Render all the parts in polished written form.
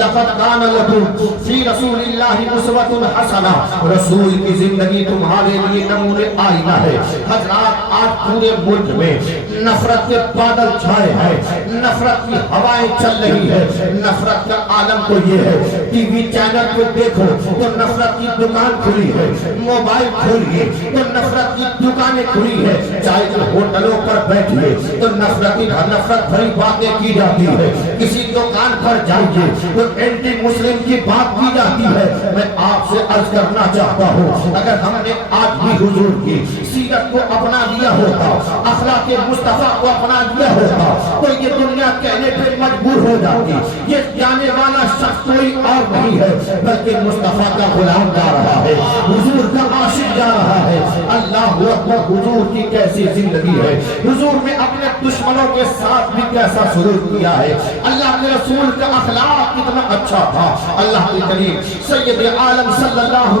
لقد کان لکم فی رسول اللہ اسوۃ حسنہ، رسول کی زندگی تمہارے لیے نمونہ آئینہ ہے۔ حضرات آج پورے ملک میں نفرت کے بادل چھائے ہیں، نفرت کی ہوائیں چل رہی ہے۔ نفرت کا عالم تو یہ ہے، ٹی وی چینل پہ دیکھو تو نفرت کی دکان کھلی ہے، موبائل کھولیے تو نفرت کی دکانیں کھلی ہے، چاہے تو ہوٹلوں پر بیٹھیے تو نفرت بھری باتیں کی جاتی ہے، کسی دکان پر جائیے تو اینٹی مسلم کی بات کی جاتی ہے۔ میں آپ سے عرض کرنا چاہتا ہوں، اگر ہم نے آج بھی حضور کی سیرت کو اپنا لیا ہوتا، اخلاق مصطفیٰ کو اپنا لیا ہوتا، تو یہ دنیا کہنے پہ مجبور ہو جاتی یہ جانے والا شخص کوئی اور نہیں ہے بلکہ مصطفیٰ کا غلام جا رہا ہے، حضور کا عاشق جا رہا ہے۔ اللہ اکبر، حضور کی کیسی زندگی ہے، حضور نے اپنے دشمنوں کے ساتھ بھی کیسا سلوک کیا ہے، اللہ کے رسول کا اخلاق کتنا اچھا تھا۔ اللہ کے کریم سید عالم صلی اللہ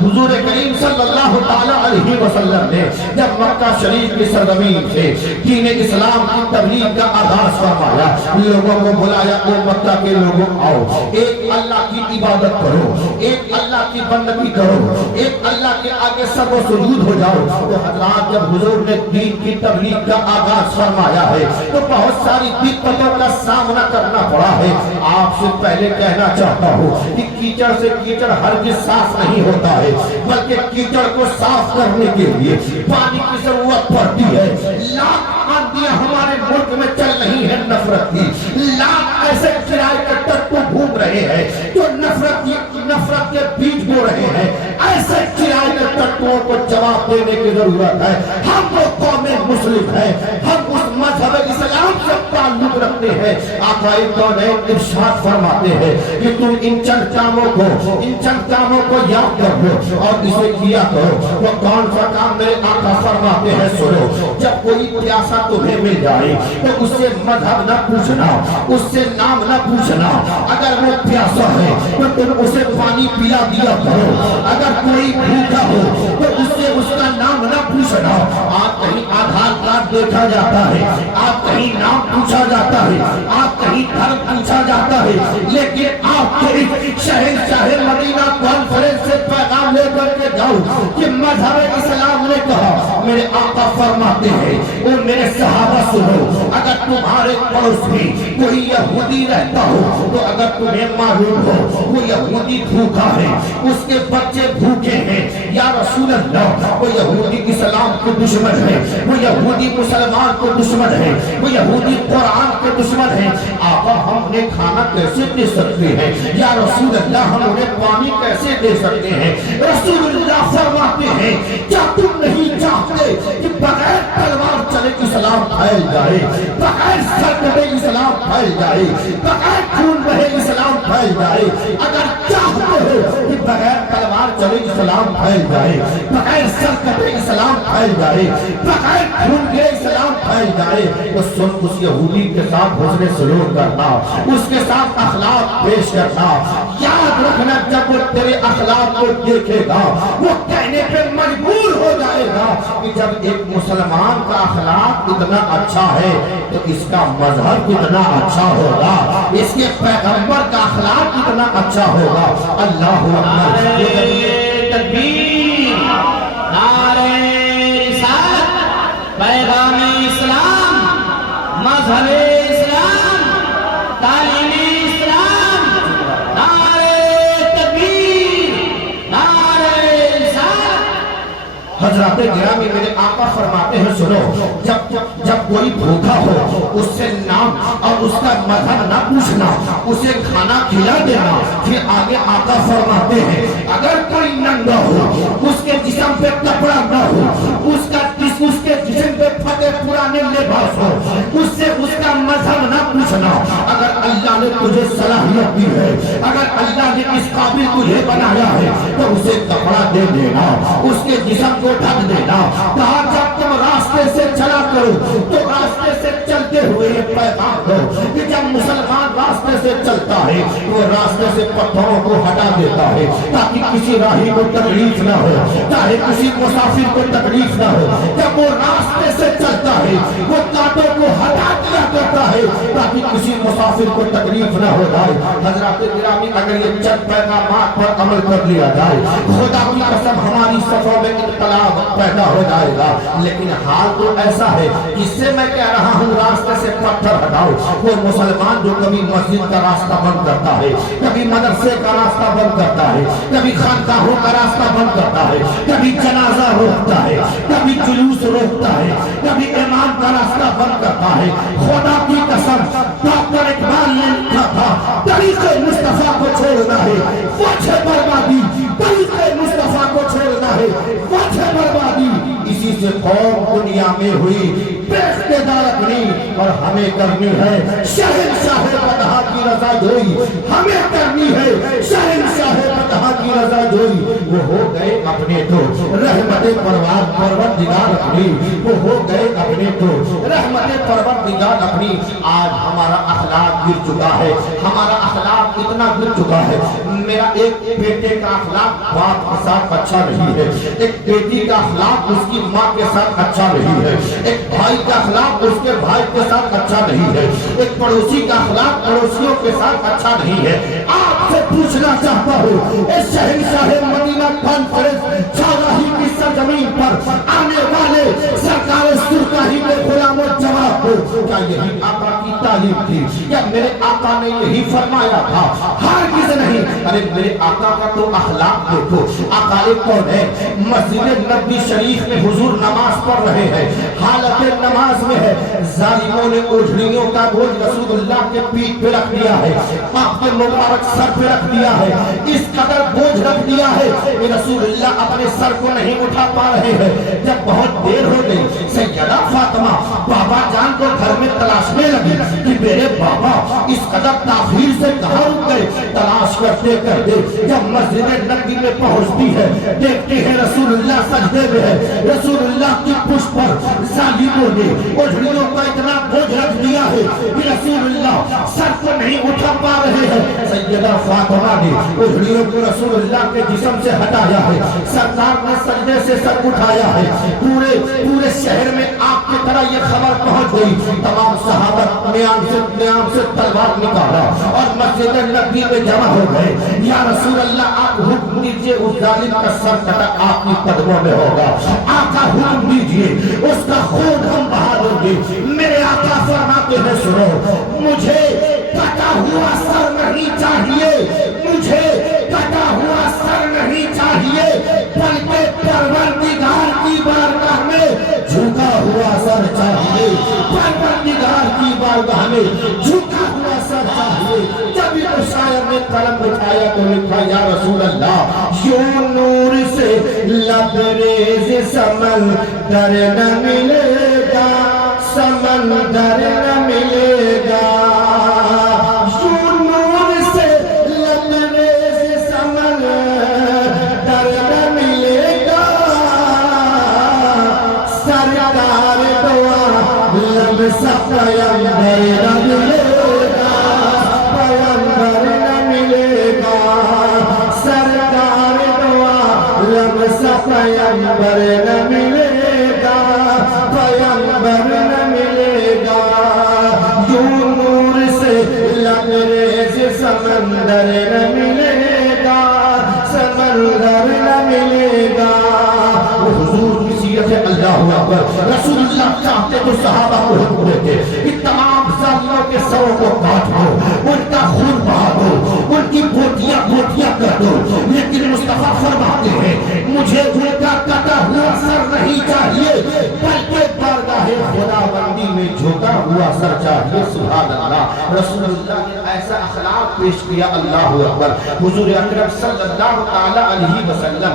حضور کریم صلی اللہ تعالی علیہ وسلم نے جب مکہ شریف کی سرزمین سے دین اسلام کی تبلیغ کا آغاز فرمایا، لوگوں کو بلایا، او مکہ کے لوگوں آؤ، ایک اللہ کی عبادت کرو، ایک اللہ کی بندگی کرو، ایک اللہ کے آگے سر و سجود ہو جاؤ۔ تو حضرات جب حضور نے دین کی تبلیغ کا آغاز فرمایا ہے تو بہت ساری دقتوں کا سامنا کرنا پڑا ہے۔ آپ سے پہلے کہنا چاہتا ہوں کہ کیچڑ سے کیچڑ ہرگز صاف نہیں ہوتا ہے، بلکہ کیچڑ کو صاف کرنے کے لیے پانی کی ضرورت پڑتی ہے۔ لاکھ آندیاں ہمارے ملک میں چل رہی ہیں نفرت کی، لاکھ ایسے کرائے کے ٹٹو گھوم رہے ہیں جو نفرت کے بیج بو رہے ہیں۔ ایسے کرائے کے ٹٹوؤں کو جواب دینے کی ضرورت ہے۔ ہم وہ قوم مسلم ہیں، ہم اس مذہب اسلام سے تعلق رکھتے ہیں۔ آقا کونین ارشاد فرماتے ہیں کہ تم ان چند کاموں کو یاد کر لو اور اسے کیا کرو۔ وہ کون سا کام میرے آقا فرماتے ہیں سنو، جب کوئی پیاسا تمہیں مل جائے تو اس سے مذہب نہ پوچھنا، اس سے نام نہ پوچھنا، اگر وہ پیاسا ہے تو تم اسے پانی پلا دیا کرو، اگر کوئی بھوکا ہو تو اس سے اس کا نام نہ پوچھنا۔ آپ کہیں آدھار کارڈ دیکھا جاتا ہے، آپ کہیں نام پوچھا جاتا ہے، آپ کہیں دھرم پوچھا جاتا ہے، لیکن آپ کے شہنشاہ مدینہ کانفرنس سے پیغام لے کر کے جاؤ کہ مذہب اسلام نے کہا، میرے آقا فرماتے ہیں اور میرے صحابہ سنو، اگر تمہارے پڑوس میں کوئی یہودی رہتا ہو تو اگر تمہیں معلوم ہو وہ یہودی بھوکا ہے، اس کے بچے بھوکے ہیں، یا رسول اللہ وہ یہودی اسلام کو دشمن ہے، وہ یہودی مسلمان کو دشمن ہے، وہ یہودی قرآن کے دشمن ہے، آقا ہم انہیں کھانا کیسے دے سکتے ہیں، یا رسول اللہ ہم انہیں پانی کیسے دے سکتے ہیں؟ رسول اللہ فرماتے ہیں کیا تم نہیں چاہتے کہ بغیر تلوار چلے اسلام پھیل جائے، بغیر سر کٹے اسلام پھیل جائے، بغیر خون بہے اسلام پھیل جائے؟ اگر چاہتے ہو کہ بغیر تلوار چلے اسلام پھیل جائے، بغیر سر کٹے اسلام پھیل جائے، بغیر خون کے اسلام پھیل جائے، تو سن اس یہودی کے ساتھ حسن سلوک کرنا، اس کے ساتھ اخلاق پیش کرنا۔ یاد رکھنا جب وہ تیرے اخلاق کو دیکھے گا وہ کہنے پہ مجبور ہو جائے گا کہ جب ایک مسلمان کا اخلاق اتنا اچھا ہے تو اس کا مذہب کتنا اچھا ہوگا، اس کے پیغمبر کا اخلاق کتنا اچھا ہوگا۔ اللہ اکبر، تکبیر، نعرہ رسالت، پیغام اسلام، مذہب اسلام، تعلیم اسلام، نعرہ تکبیر، نعرہ رسالت۔ حضرات گرامی میرے آقا فرماتے ہیں سنو، جب کوئی بھوکا ہو اس سے نام اور اس کا مذہب نہ پوچھنا، اسے کھانا کھلا دینا۔ پھر آگے آقا فرماتے ہیں اگر کوئی ننگا ہو، اس کے جسم پہ کپڑا نہ ہو، اس کے جسم پہ پھٹے پرانے لباس ہو، اس سے اس کا مذہب نہ پوچھنا۔ اگر اللہ نے تجھے صلاحیت دی ہے، اگر اللہ نے اس قابل تجھے بنایا ہے تو اسے کپڑا دے دینا، اس کے جسم کو ڈھک دینا۔ کہا جب تم راستے راستے سے چلا کرو تو راستے سے چلتے ہوئے یہ پیغام دو کہ جب مسلمان راستے سے چلتا ہے وہ راستے سے پتھروں کو ہٹا دیتا ہے تاکہ کسی راہی کو تکلیف نہ ہو، چاہے کسی مسافر کو تکلیف نہ ہو۔ جب وہ راستے سے چلتا ہے وہ کانٹوں کو ہٹا دیا کرتا ہے تاکہ کسی مسافر کو تکلیف نہ ہو جائے۔ حضرات گرامی، اگر یہ چند پیغامات پر عمل کر لیا جائے خدا کی قسم ہماری صفوں میں انقلاب پیدا ہو جائے گا۔ لیکن حال تو ایسا ہے، اس سے میں کہہ رہا ہوں راستے سے پتھر ہٹاؤ۔ وہ مسلمان جو کبھی مسجد کا راستہ بند کرتا ہے، کبھی مدرسے کا راستہ بند کرتا ہے، کبھی خانقاہوں کا راستہ بند کرتا ہے، کبھی جنازہ روکتا ہے، کبھی جلوس روکتا ہے، کبھی امام کا راستہ بند کرتا ہے، خدا کی قسم ڈاکٹر اقبال نے لکھا تھا طریق مصطفیٰ کو چھوڑنا ہے وجہ بربادی، طریق مصطفیٰ کو چھوڑنا ہے وجہ بربادی۔ اسی سے قوم دنیا میں ہوئی بے اقتدار اپنی، اور ہمیں کرنی ہے شہنشاہ فتح کی رضا جوئی، ہمیں کرنی ہے شہنشاہ فتح کی رضا جوئی۔ وہ ہو گئے اپنے تو رحمت پروردگار اپنی، وہ ہو گئے اپنے تو رحمت پروردگار اپنی۔ آج ہمارا اخلاق گر چکا ہے، ہمارا اخلاق اتنا گر چکا ہے، میرا ایک بیٹے کا اخلاق باپ کے ساتھ اچھا نہیں ہے، ایک بیٹی کا اخلاق اس کی ماں کے ساتھ اچھا نہیں ہے، ایک بھائی کا اخلاق اس کے بھائی کے ساتھ اچھا نہیں ہے، ایک پڑوسی کا اخلاق پڑوسیوں کے ساتھ اچھا نہیں ہے۔ آپ سے پوچھنا چاہتا ہوں اس شہنشاہ مدینہ کانفرنس چاراہی کی سرزمین پر آنے والے سرکار سرکاہی کے غلام و جواب کو کیا یہی آقا کی تعلیم تھی؟ یا میرے آقا نے یہی فرمایا تھا؟ ہرگز نہیں۔ ارے میرے آقا کا تو اخلاق دیکھو، آقا کون ہے؟ مسجد نبوی شریف میں حضور نماز پڑھ رہے ہیں، حالت نماز میں ہے، ظالموں نے اوجھڑیوں کا بوجھ رسول اللہ کے پیٹھ پہ رکھ دیا ہے، آپ کے مبارک سر پہ رکھ دیا ہے، اس قدر بوجھ رکھ دیا ہے کہ رسول اللہ اپنے سر کو نہیں اٹھا پا رہے ہیں۔ جب بہت دیر ہو گئی سیدہ فاطمہ بابا جان کو گھر میں تلاشنے لگی کہ میرے بابا اس قدر تاخیر سے کہاں رک گئے۔ تلاش کرتے کرتے جب مسجد نبوی میں پہنچتی ہے، دیکھتے ہیں رسول اللہ سجدے میں ہے، رسول اللہ کی پشت پر ظالموں نے اوجھڑیوں کا اتنا بوجھ رکھ دیا ہے کہ رسول اللہ سر کو نہیں اٹھا پا رہے ہیں۔ سیدہ فاطمہ نے اوجھڑیوں کو رسول اللہ کے جسم سے ہٹایا ہے، سرکار نے سجدے سے سر اٹھایا ہے، پورے شہر میں آپ کی طرح یہ خبر پہنچ گئی۔ تمام صحابہ میان سے تلوار نکالا اور مسجد نبوی میں جمع ہو گئے۔ یا رسول اللہ آپ حکم دیجئے اس ظالم کا سر کٹا آپ کی قدموں میں ہوگا، آقا حکم دیجئے اس کا خون ہم بہا دیں گے۔ میرے آقا فرماتے ہیں سنو، مجھے کٹا ہوا سر نہیں چاہیے، مجھے کٹا ہوا سر نہیں چاہیے، بلکہ پروردگار کی بارگاہ میں جھکا ہوا سر چاہیے، پروردگار کی بارگاہ میں جھکا ہوا سر چاہیے۔ جب اس شاعر نے قلم اٹھایا تو لکھا یا رسول اللہ یوں نور سے لبریز سمندر نہ ملے گا، سمندر نہ ملے گا، یوں نور سے لبریز سمندر نہ ملے گا، سرکار دعا لب سا پیمبر نہ ملے گا، پیمبر نہ ملے گا، سرکار دعا لب سا پیمبر نہ ملے گا، پیمبر نہ ملے گا، یوں نور سے لبریز سمندر نہ ملے گا، سمندر نہ ملے گا۔ حضور کی سیرت ہے، اللہ اکبر، رسول اللہ چاہتے تو صحابہ کو حکم دیتے کہ تمام ظالموں کے سروں کو کاٹ دو، ان کا خون بہا دو، ان کی بوٹیاں کر دو، لیکن مصطفیٰ فرماتے ہیں مجھے ان کا کٹا ہوا سر نہیں چاہیے، بلکہ بارگاہ خدا بندی میں جھکا ہوا سر چاہیے۔ سبحان اللہ، رسول اللہ نے ایسا اخلاق پیش کیا، اللہ اکبر۔ حضور اکرم صلی اللہ تعالی علیہ وسلم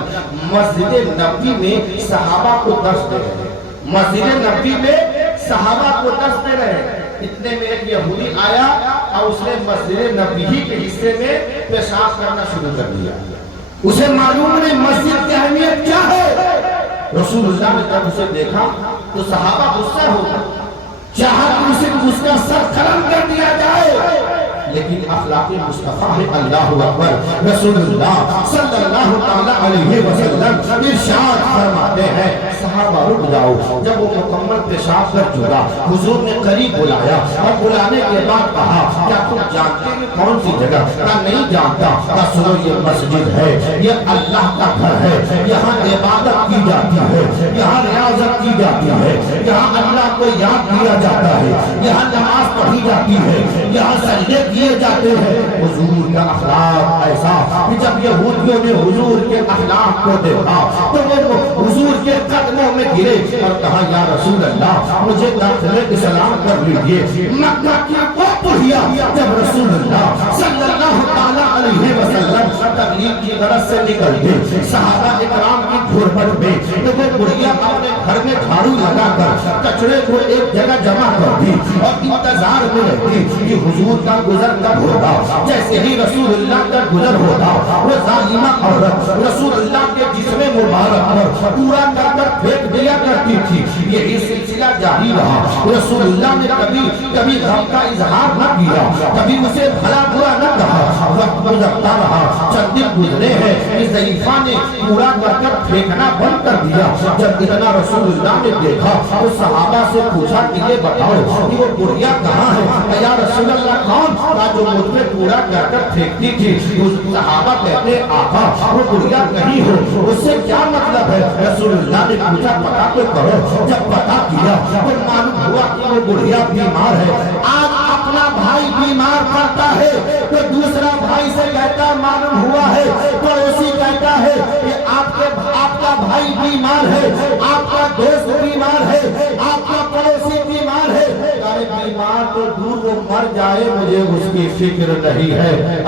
مسجد نبوی میں صحابہ کو درس دے رہے ہیں، مسجد نبوی میں صحابہ کو درس دے رہے ہیں۔ اتنے میں ایک یہودی آیا اور اس نے مسجد نبوی کے حصے میں پیشاب کرنا شروع کر دیا۔ اسے معلوم نہیں مسجد کی اہمیت کیا ہے۔ رسول اللہ نے جب اسے دیکھا تو صحابہ غصہ ہو گئے، چاہا کہ اسے اس کا سر قلم کر دیا جائے، لیکن اخلاق مصطفیٰ ہے، اللہ اکبر، رسول اللہ صلی اللہ تعالیٰ علیہ وسلم ارشاد فرماتے ہیں صحابہ رک جاؤ۔ جب وہ مکمل پیشاب کر چکا، حضور نے قریب بلایا اور بلانے کے بعد کہا کیا تم جانتے ہیں کون سی جگہ؟ کہا نہیں جانتا۔ کہا سنو یہ مسجد ہے، یہ اللہ کا گھر ہے، یہاں عبادت کی جاتی ہے، یہاں ریاضت کی جاتی ہے، یہاں اللہ کو یاد کیا جاتا ہے، یہاں نماز پڑھی جاتی ہے، یہاں سجدے کیے جاتے ہیں۔ حضور کا اخلاق ایسا کہ جب یہودیوں نے حضور کے اخلاق کو دیکھا تو وہ حضور کے قدموں میں گرے اور کہا یا رسول اللہ مجھے داخل اسلام کر لیجئے۔ مکہ کیا پڑھیا جب رسول اللہ صلی اللہ تعالیٰ علیہ وسلم تبلیغ کی غرض سے نکل گئے، صحابہ اکرام کی گھربت میں تو وہ بڑھیا اپنے گھر میں جھاڑو لگا کر کچڑے کو ایک جگہ جمع کر دی اور انتظار میں رہتی کہ حضور کا گزر کب ہوگا۔ جیسے ہی رسول اللہ کا گزر ہوتا وہ ظالمہ عورت رسول اللہ کے جسم مبارک پر پورا کر کر پھینک دیا کرتی تھی۔ یہی سلسلہ جاری رہا، رسول اللہ نے کبھی غم کا اظہار نہ کیا، کبھی اسے بھلا برا نہ کہا۔ وقت گزرتا رہا، چند دن گزرے ہیں، اس ضعیفہ نے پورا کر کر پھینکنا بند کر دیا۔ جب اتنا رسول اللہ نے دیکھا تو صحابہ سے پوچھا کہ یہ بتاؤ کہ وہ بڑھیا کہاں ہے؟ یا رسول اللہ کون کا جو مجھ میں پورا کر کر پھینکتی تھی؟ صحابہ کہتے آقا وہ بڑھیا کہیں ہو، اس سے کیا مطلب ہے؟ رسول اللہ نے پوچھا پتا تو کرو۔ جب پتا کیا تو معلوم ہوا کہ وہ بڑھیا بیمار ہے۔ آج اپنا بھائی بیمار کرتا ہے تو دوسرا بھائی سے کہتا معلوم ہوا ہے، پڑوسی کہتا ہے کہ آپ کا بھائی بیمار ہے، آپ کا دوست بیمار ہے، آپ کا پڑوسی بیمار ہے۔ ارے بیمار تو دور وہ مر جائے مجھے اس کی فکر نہیں ہے۔